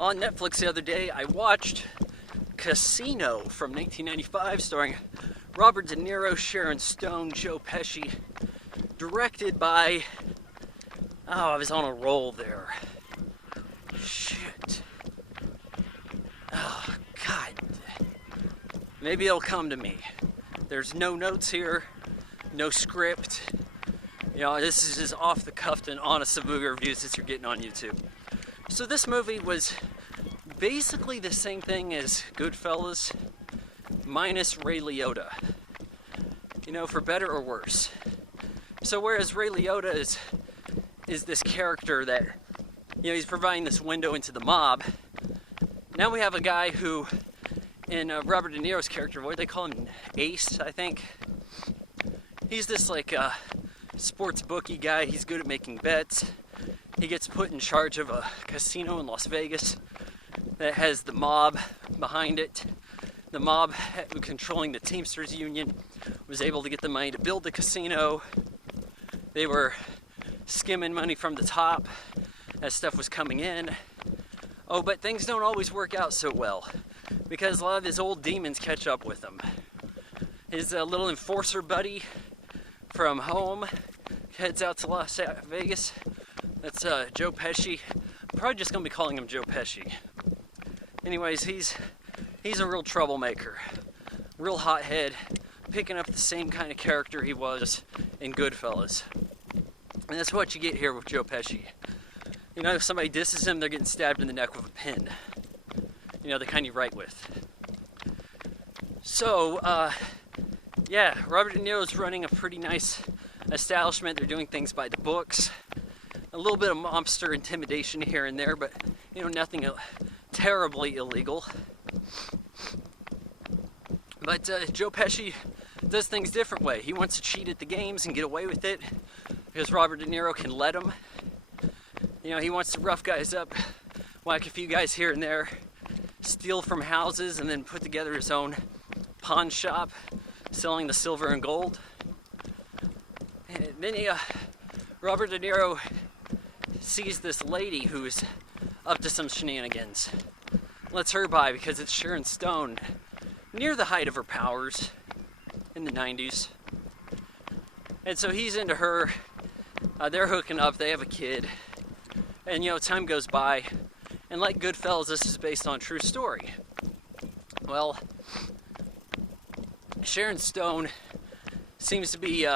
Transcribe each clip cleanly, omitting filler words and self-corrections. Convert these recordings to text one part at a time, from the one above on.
On Netflix the other day, I watched Casino from 1995, starring Robert De Niro, Sharon Stone, Joe Pesci, directed by... Oh, I was on a roll there. Shit. Oh, God. Maybe it'll come to me. There's no notes here, no script. You know, this is just off the cuff and honest movie reviews that you're getting on YouTube. So this movie was basically the same thing as Goodfellas, minus Ray Liotta. You know, for better or worse. So whereas Ray Liotta is this character that, you know, he's providing this window into the mob, now we have a guy who, in Robert De Niro's character, what do they call him? Ace, I think. He's this like sports bookie guy. He's good at making bets. He gets put in charge of a casino in Las Vegas that has the mob behind it. The mob, controlling the Teamsters Union, was able to get the money to build the casino. They were skimming money from the top as stuff was coming in. Oh, but things don't always work out so well, because a lot of his old demons catch up with him. His little enforcer buddy from home heads out to Las Vegas. That's Joe Pesci. I'm probably just going to be calling him Joe Pesci. Anyways, he's a real troublemaker. Real hothead, picking up the same kind of character he was in Goodfellas. And that's what you get here with Joe Pesci. You know, if somebody disses him, they're getting stabbed in the neck with a pin. You know, the kind you write with. So, yeah, Robert De Niro's running a pretty nice establishment. They're doing things by the books. A little bit of mobster intimidation here and there, but, you know, nothing terribly illegal. But Joe Pesci does things a different way. He wants to cheat at the games and get away with it because Robert De Niro can let him. You know, he wants to rough guys up, whack a few guys here and there, steal from houses, and then put together his own pawn shop selling the silver and gold. And then Robert De Niro sees this lady who's up to some shenanigans. Lets her by because it's Sharon Stone, near the height of her powers in the 90s. And so he's into her. They're hooking up. They have a kid. And, you know, time goes by. And like Goodfellas, this is based on a true story. Well, Sharon Stone seems to be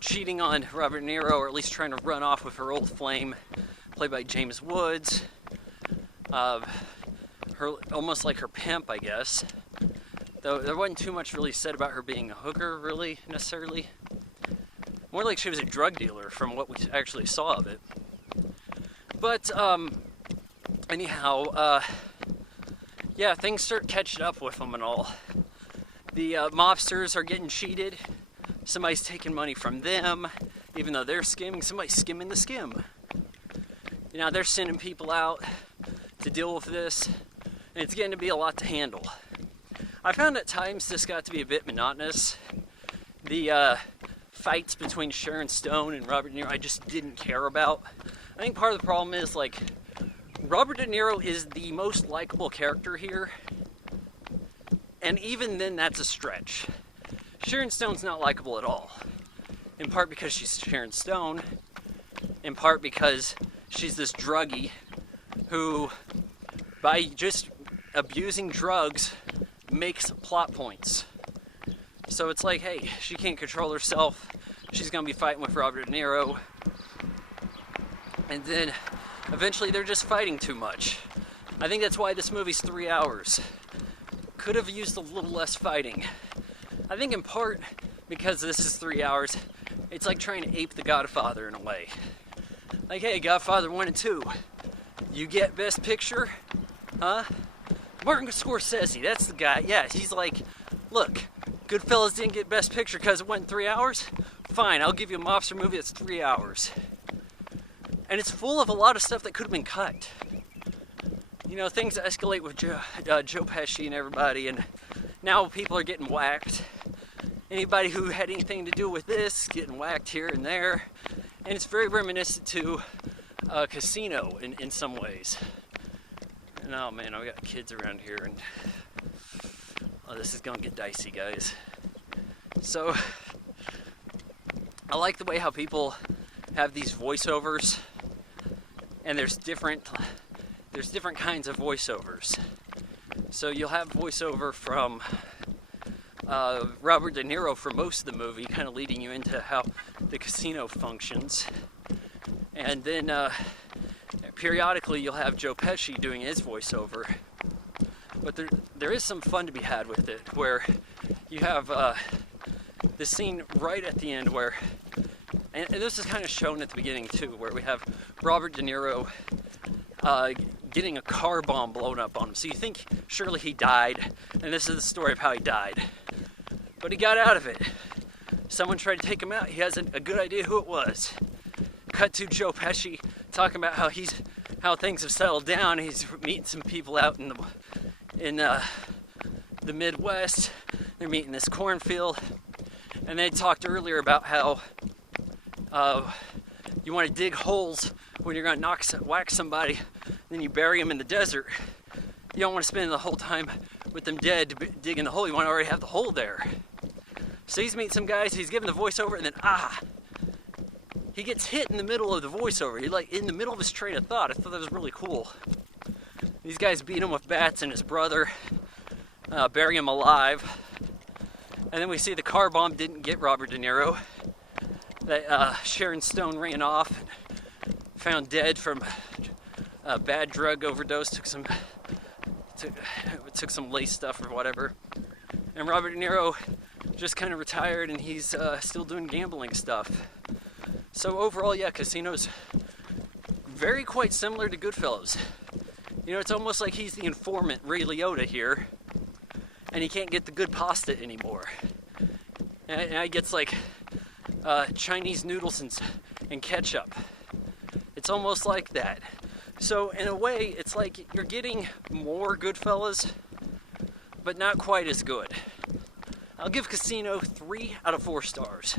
cheating on Robert De Niro, or at least trying to run off with her old flame, played by James Woods. Her almost like her pimp, I guess. Though there wasn't too much really said about her being a hooker, really, necessarily. More like she was a drug dealer from what we actually saw of it. But, anyhow, yeah, things start catching up with them and all. The mobsters are getting cheated. Somebody's taking money from them, even though they're skimming. Somebody's skimming the skim. You know, they're sending people out to deal with this, and it's getting to be a lot to handle. I found at times this got to be a bit monotonous. The fights between Sharon Stone and Robert De Niro I just didn't care about. I think part of the problem is, like, Robert De Niro is the most likable character here, and even then that's a stretch. Sharon Stone's not likable at all. In part because she's Sharon Stone, in part because she's this druggie who, by just abusing drugs, makes plot points. So it's like, hey, she can't control herself. She's going to be fighting with Robert De Niro. And then eventually they're just fighting too much. I think that's why this movie's 3 hours. Could have used a little less fighting. I think in part because this is 3 hours, it's like trying to ape The Godfather in a way. Like, hey, Godfather 1 and 2, you get Best Picture? Huh? Martin Scorsese, that's the guy. Yeah, he's like, look, Goodfellas didn't get Best Picture because it went 3 hours? Fine, I'll give you a mobster movie that's 3 hours. And it's full of a lot of stuff that could have been cut. You know, things escalate with Joe Pesci and everybody, and now people are getting whacked. Anybody who had anything to do with this getting whacked here and there. And it's very reminiscent to Casino in some ways. And oh man, I got kids around here, and oh, this is gonna get dicey, guys. So I like the way how people have these voiceovers, and there's different kinds of voiceovers. So you'll have voiceover from Robert De Niro for most of the movie, kind of leading you into how the casino functions. And then periodically you'll have Joe Pesci doing his voiceover. But there is some fun to be had with it, where you have the scene right at the end where, and this is kind of shown at the beginning too, where we have Robert De Niro getting a car bomb blown up on him. So you think surely he died, and this is the story of how he died. But he got out of it. Someone tried to take him out. He has a good idea who it was. Cut to Joe Pesci talking about how things have settled down. He's meeting some people out in the Midwest. They're meeting this cornfield, and they talked earlier about how you want to dig holes when you're going to whack somebody, then you bury them in the desert. You don't want to spend the whole time with them dead digging the hole. You want to already have the hole there. So he's meeting some guys, he's giving the voiceover, and then he gets hit in the middle of the voiceover. He's like in the middle of his train of thought. I thought that was really cool. These guys beat him with bats, and his brother bury him alive. And then we see the car bomb didn't get Robert De Niro. That Sharon Stone ran off and found dead from a bad drug overdose. Took some lace stuff or whatever. And Robert De Niro just kind of retired, and he's still doing gambling stuff. So overall, yeah, Casino's very quite similar to Goodfellas. You know, it's almost like he's the informant, Ray Liotta here, and he can't get the good pasta anymore. And he gets like Chinese noodles and ketchup. It's almost like that. So in a way, it's like you're getting more Goodfellas, but not quite as good. I'll give Casino 3 out of 4 stars.